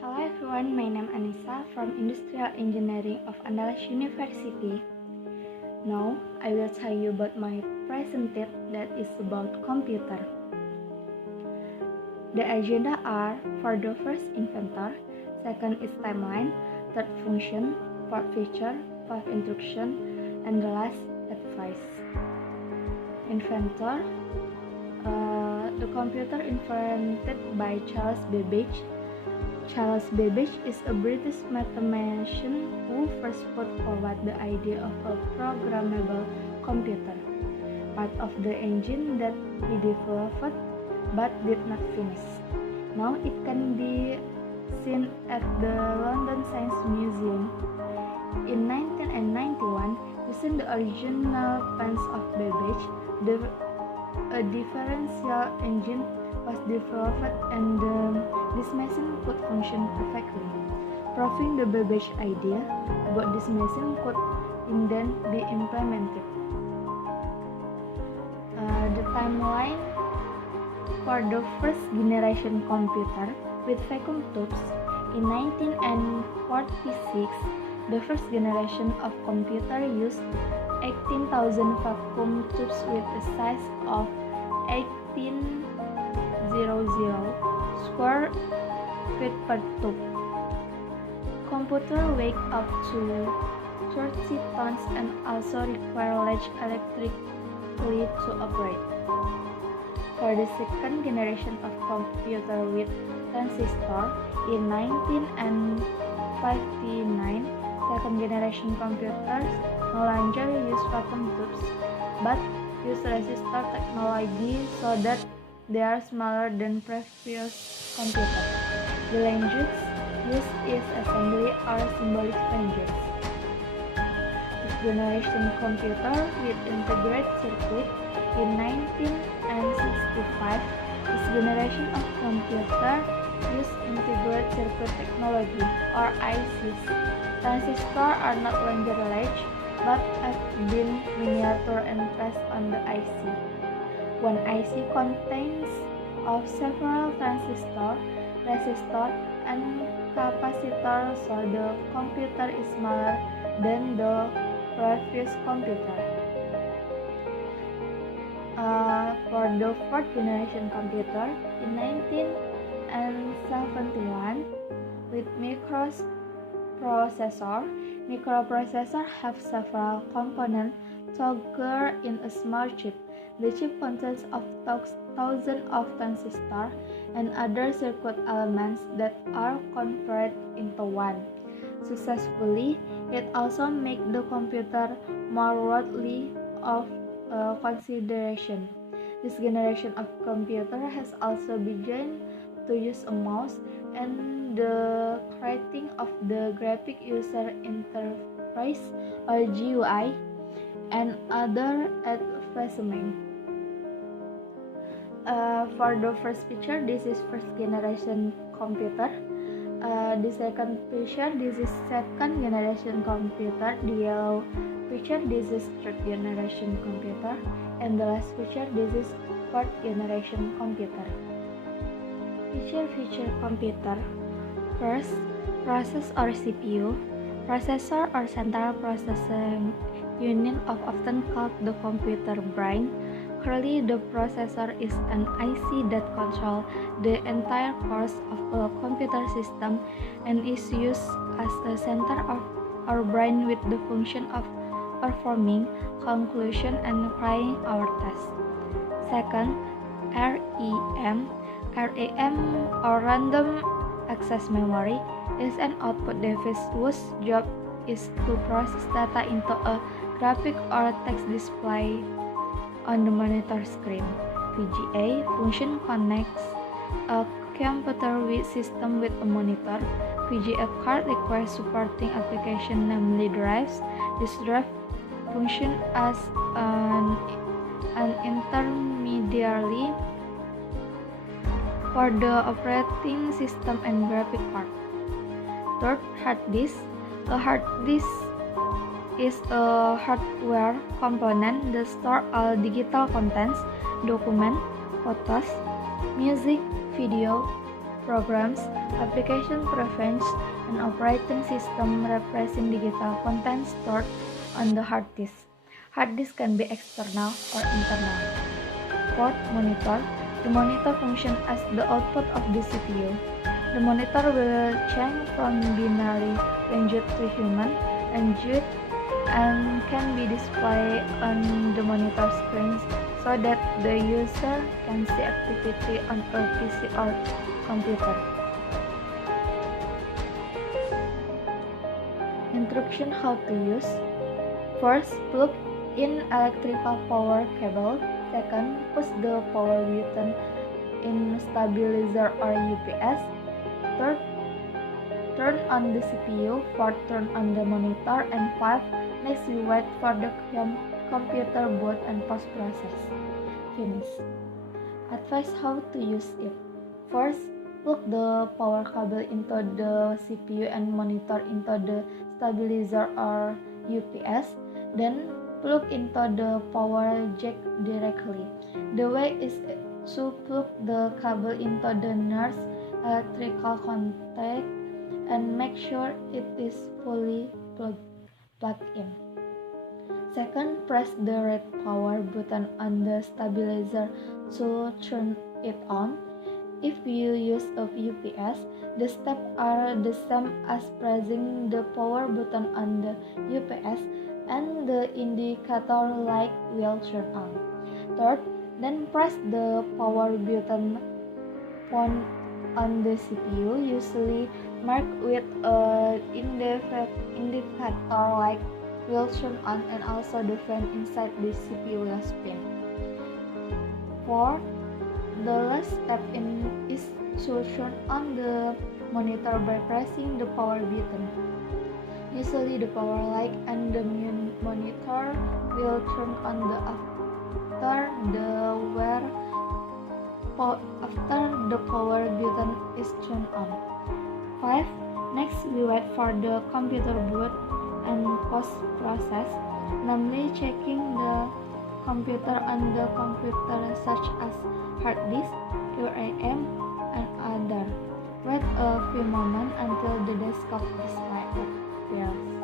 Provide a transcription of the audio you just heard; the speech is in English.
Hello everyone, my name is Anissa from Industrial Engineering of Andalas University. Now, I will tell you about my presentation that is about computer. The agenda are for the first inventor, second is timeline, third function, fourth feature, fifth introduction, and the last advice. Inventor, the computer invented by Charles Babbage. Charles Babbage is a British mathematician who first put forward the idea of a programmable computer, part of the engine that he developed but did not finish. Now it can be seen at the London Science Museum. In 1991, using the original plans of Babbage, a differential engine was developed and this machine could function perfectly, proving the Babbage idea about this machine could then be implemented. The timeline for the first generation computer with vacuum tubes in 1946, the first generation of computer used 18,000 vacuum tubes with a size of 18,000 square feet per tube. Computer weigh up to 30 tons and also require large electrically to operate. For the second generation of computer with transistor in 1959, second generation computers no longer use vacuum tubes but use resistor technology so that they are smaller than previous computers. The language used is assembly or symbolic language. Fifth generation computer with integrated circuit in 1965. This generation of computer use integrated circuit technology or ICs. Transistors are not longer large but have been miniature and placed on the IC. One IC contains of several transistors, resistors, and capacitors, so the computer is smaller than the previous computer. For the fourth generation computer in 1971 with microprocessor have several components together in a small chip. The chip consists of thousands of transistors and other circuit elements that are converted into one. Successfully, it also makes the computer more worthy of consideration. This generation of computer has also begun to use a mouse and the creating of the graphic user interface or GUI and other advancements. For the first picture, this is first generation computer. The second picture, this is second generation computer. The yellow picture, this is third generation computer. And the last picture, this is fourth generation computer. Feature computer. First, process or CPU. Processor or central processing unit often called the computer brain. Currently, the processor is an IC that controls the entire course of a computer system and is used as the center of our brain with the function of performing, conclusion, and applying our tasks. Second, RAM. RAM or random access memory is an output device whose job is to process data into a graphic or text display on the monitor screen. VGA function connects a computer system with a monitor. VGA card requires supporting application, namely drives. This drive function as an intermediary for the operating system and graphic card. Third, hard disk. A hard disk is a hardware component that stores all digital contents, documents, photos, music, video, programs, application preference, and operating system repressing digital content stored on the hard disk. Hard disk can be external or internal. Fourth, monitor. The monitor functions as the output of the CPU. The monitor will change from binary language to human language and can be displayed on the monitor screens so that the user can see activity on a PC or computer. Instruction how to use. First, plug in electrical power cable. Second, push the power button in stabilizer or UPS. Third, turn on the CPU. Fourth, turn on the monitor. And 5, next we wait for the computer boot and post-process. Finish. Advice how to use it. First, plug the power cable into the CPU and monitor into the stabilizer or UPS. Then, plug into the power jack directly. The way is to plug the cable into the nearest electrical contact and make sure it is fully plugged in. Second, press the red power button on the stabilizer to turn it on. If you use a UPS, the steps are the same as pressing the power button on the UPS and the indicator light will turn on. Third, then press the power button on the CPU, usually marked with an indicator light will turn on and also the fan inside the CPU will spin. 4. The last step is to turn on the monitor by pressing the power button. Usually the power light and the monitor will turn on after the power button is turned on. 5. Next, we wait for the computer boot and post-process, namely checking the computer and the computer such as hard disk, RAM, and other. Wait a few moments until the desktop display appears.